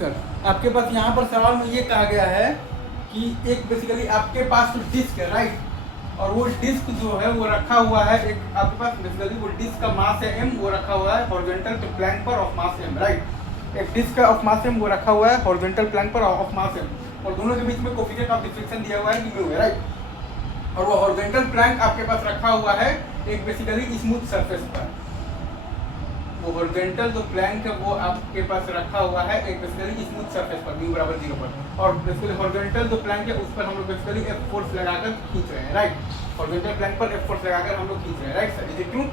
Sir आपके पास यहाँ पर सवाल में ये कहा गया है कि एक बेसिकली आपके पास तो डिस्क है राइट, और वो डिस्क जो है वो रखा हुआ है, एक आपके पास बेसिकली वो डिस्क का मास है m, वो रखा हुआ है हॉरिजॉन्टल प्लेन पर ऑफ मास m राइट। एक डिस्क का ऑफ मास m वो रखा हुआ है हॉरिजॉन्टल प्लेन पर ऑफ मास m, और दोनों के बीच में कोफिशिएंट ऑफ डिफ्लेक्शन दिया हुआ है कि म्यू है राइट। और वो हॉरिजॉन्टल प्लैंक आपके पास रखा हुआ है एक बेसिकली स्मूथ सरफेस पर, वो हॉरिजॉन्टल जो प्लैंक है वो आपके पास रखा हुआ है एक बेसिकली स्मूथ सरफेस पर म्यू बराबर 0 पर, और बेसिकली हॉरिजॉन्टल जो प्लैंक है उस पर हम लोग बेसिकली F फोर्स लगाकर खींच रहे हैं राइट। हॉरिजॉन्टल प्लैंक पर F फोर्स लगाकर हम लोग खींच रहे हैं right sir, is it true?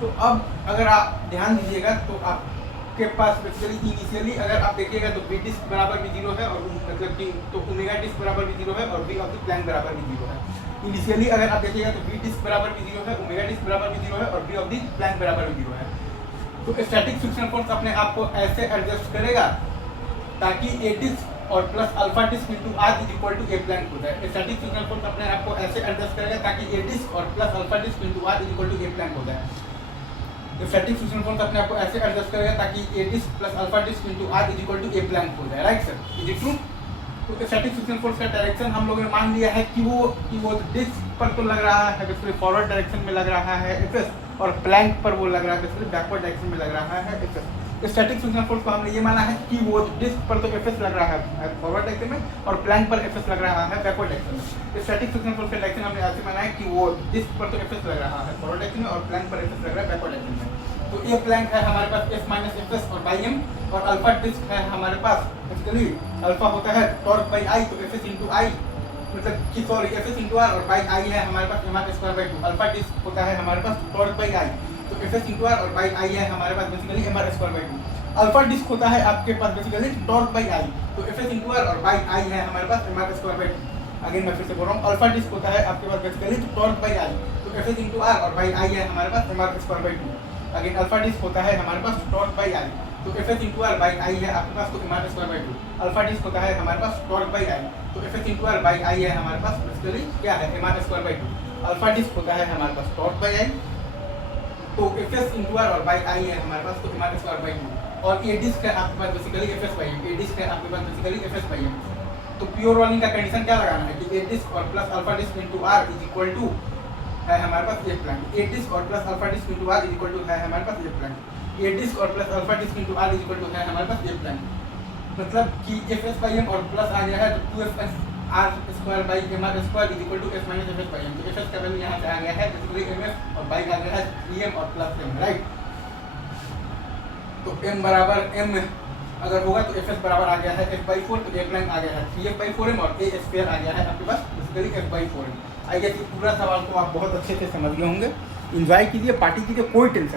तो अब अगर आप ध्यान दीजिएगा तो आपके पास बेसिकली इनिशियली अगर आप देखिएगा तो बी डिस्क बराबर भी 0 है, और मतलब कि तो ओमेगा डिस्क बराबर भी 0 है, और बी ऑफ द प्लैंक बराबर भी 0 है। इनिशियली अगर आप देखिएगा तो बी डिस्क बराबर भी 0 है, ओमेगा डिस्क बराबर भी 0 है, और बी ऑफ द प्लैंक बराबर भी 0 है। तो स्टैटिक फ्रिक्शन फोर्स अपने आप को ऐसे एडजस्ट करेगा ताकि ए डिस्क और plus alpha disc into R is equal to A plank हो जाए। स्टैटिक फ्रिक्शन फोर्स अपने आप को ऐसे एडजस्ट करेगा ताकि ए डिस्क और plus alpha disc into R is equal to A plank हो जाए। स्टैटिक फ्रिक्शन फोर्स अपने आप को ऐसे एडजस्ट करेगा ताकि ए disc plus alpha disc into R is equal to A plank हो जाए right sir, is it true? तो स्टैटिक फ्रिक्शन फोर्स का डायरेक्शन हम लोगों ने मान लिया है कि वो डिस्क पर तो लग रहा है बेसिकली फॉरवर्ड डायरेक्शन में लग रहा है एफएस, और प्लैंक पर वो लग रहा है बेसिकली बैकवर्ड डायरेक्शन में लग रहा है एफएस। स्टैटिक फ्रिक्शन फोर्स को हमने ये माना है कि वो डिस्क पर तो एफएस लग रहा है फॉरवर्ड डायरेक्शन में, और प्लैंक पर एफएस लग रहा है बैकवर्ड डायरेक्शन में। स्टैटिक फ्रिक्शन फोर्स का डायरेक्शन हमने ऐसे माना है कि वो डिस्क पर तो एफएस लग रहा है फॉरवर्ड डायरेक्शन में, और प्लैंक पर एफएस लग रहा है बैकवर्ड डायरेक्शन में। तो ए प्लैंक है हमारे पास एफ माइनस एफएस और बाई एम, और अल्फा डिस्क है हमारे पास बेसिकली अल्फा होता है टॉर्क बाई आई, तो एफएस इंटू आई मतलब कि सॉरी एफएस इंटू आर, और बाई आई है हमारे पास M R square by 2। Alpha disc होता है हमारे पास टॉर्क बाई आई, तो एफएस इंटू आर, और बाई आई है हमारे पास basically M R square by 2। Alpha disc होता है आपके पास बेसिकली टॉर्क बाई आई, तो एफएस इंटू आर और बाई आई है हमारे पास M R square by 2। Again मैं फिर से बोल रहा हूँ, अल्फा डिस्क होता है आपके पास बेसिकली टॉर्क बाई आई, तो एफएस इंटू आर और बाई आई है हमारे पास M R square by 2। Again alpha disc होता है हमारे पास टॉर्क बाई आई, तो FS into R by I है आपके पास तो M R square by 2। Alpha disc होता है हमारे पास टॉर्क बाई आई, तो FS into R by I है हमारे पास बेसिकली क्या है M R square by 2। Alpha disc होता है हमारे पास टॉर्क बाई आई, तो एफएस इंटू आर और बाई आई है हमारे पास तो एम आर स्क्वायर बाई 2। और ए डिस्क है आपके पास basically FS by M, a disc है आपके पास बेसिकली एफएस बाई एम। तो प्योर रोलिंग का कंडीशन क्या लगाना है कि ए डिस्क और plus alpha disc into R is equal to है हमारे पास ए प्लैंक। ए डिस्क और plus alpha disc into R is equal to है हमारे पास ए प्लैंक। ए डिस्क और plus alpha disc into R is equal to है हमारे पास ए प्लैंक। मतलब कि एफ एस बाई एम और प्लस आ गया है तो 2f R square by M R square is equal to F minus F S by M. तो एफ एस का वैल्यू यहाँ से आ गया है बेसिकली एम एफ, और बाई आ गया है ई एम और प्लस एम राइट। तो एम बराबर एम अगर होगा तो एफ एस बराबर आ गया है एफ बाई 4, तो ए प्लैंक आ गया है 3f बाई 4m, और ए स्क्वायर आ गया है आपके पास basically F by 4m। I guess पूरा सवाल को आप बहुत अच्छे से समझ गए होंगे। एंजॉय कीजिए, पार्टी कीजिए, कोई टेंशन